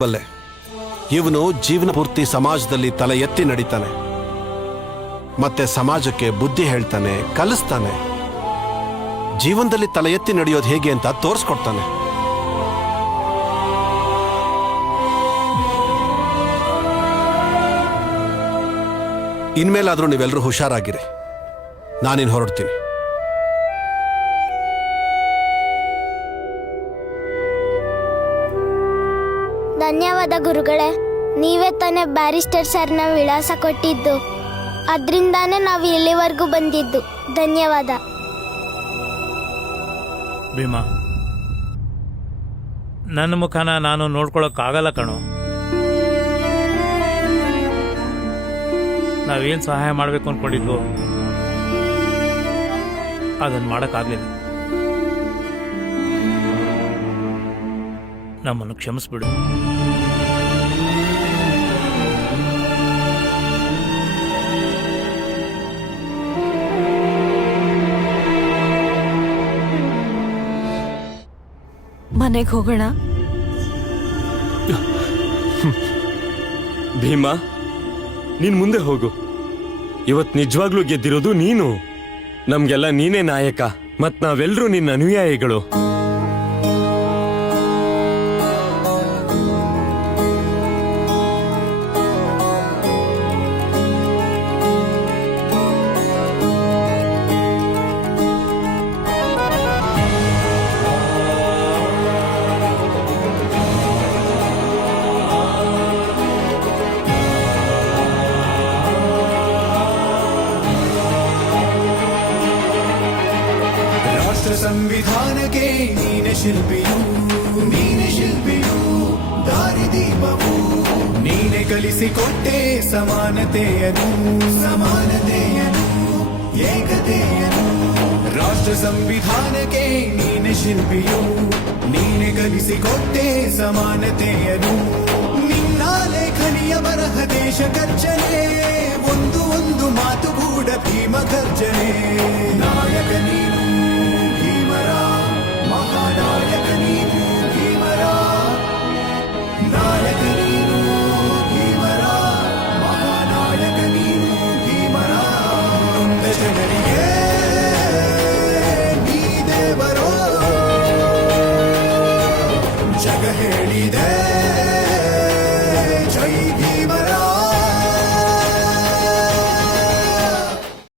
ಬಲ್ಲೆ, ಇವನು ಜೀವನ ಪೂರ್ತಿ ಸಮಾಜದಲ್ಲಿ ತಲೆ ಎತ್ತಿ ನಡೀತಾನೆ, ಮತ್ತೆ ಸಮಾಜಕ್ಕೆ ಬುದ್ಧಿ ಹೇಳ್ತಾನೆ, ಕಲಿಸ್ತಾನೆ, ಜೀವನದಲ್ಲಿ ತಲೆ ಎತ್ತಿ ನಡೆಯೋದು ಹೇಗೆ ಅಂತ ತೋರಿಸ್ಕೊಡ್ತಾನೆ. ಇನ್ಮೇಲಾದ್ರೂ ನೀವೆಲ್ಲರೂ ಹುಷಾರಾಗಿರಿ. ನಾನಿನ್ ಹೊರಡ್ತೀನಿ. ಧನ್ಯವಾದ ಗುರುಗಳೇ. ನೀವೇ ತಾನೇ ಬ್ಯಾರಿಸ್ಟರ್ ಸರ್ನ ವಿಳಾಸ ಕೊಟ್ಟಿದ್ದು, ಅದರಿಂದಾನೇ ನಾವು ಇಲ್ಲಿವರೆಗೂ ಬಂದಿದ್ದು. ಧನ್ಯವಾದ. ಭೀಮಾ, ನನ್ನ ಮುಖನ ನಾನು ನೋಡ್ಕೊಳಕ್ಕಾಗಲ್ಲ ಕಣೋ. ನಾವೇನು ಸಹಾಯ ಮಾಡಬೇಕು ಅಂದ್ಕೊಂಡಿದ್ವು ಅದನ್ನು ಮಾಡೋಕ್ಕಾಗಲಿಲ್ಲ. ನಮ್ಮನ್ನು ಕ್ಷಮಿಸ್ಬಿಡು. ಮನೆಗೆ ಹೋಗೋಣ. ಭೀಮಾ, ನೀನ್ ಮುಂದೆ ಹೋಗು. ಇವತ್ ನಿಜವಾಗ್ಲೂ ಗೆದ್ದಿರೋದು ನೀನು. ನಮ್ಗೆಲ್ಲ ನೀನೇ ನಾಯಕ, ಮತ್ ನಾವೆಲ್ಲರೂ ನಿನ್ನ ಅನುಯಾಯಿಗಳು. ಸಂವಿಧಾನಕ್ಕೆ ನೀನೆ ಶಿಲ್ಪಿಯು, ನೀನೆ ಶಿಲ್ಪಿಯು, ದಾರಿದೀಪವು ನೀನೆ ಕಲಿಸಿಕೊಟ್ಟೆ. ಸಮಾನತೆಯನು, ಸಮಾನತೆಯನು, ಏಕತೆಯನು. ರಾಷ್ಟ್ರ ಸಂವಿಧಾನಕ್ಕೆ ನೀನೆ ಶಿಲ್ಪಿಯು, ನೀನೆ ಕಲಿಸಿಕೊಟ್ಟೆ. ಸಮಾನತೆಯನು ನಿನ್ನ ಲೇಖನಿಯ ಬರಹ ದೇಶ ಗರ್ಜನೆ. ಒಂದು ಒಂದು ಮಾತು ಕೂಡ ಭೀಮ ಗರ್ಜನೆ. ನಾಯಕ ನೀನು,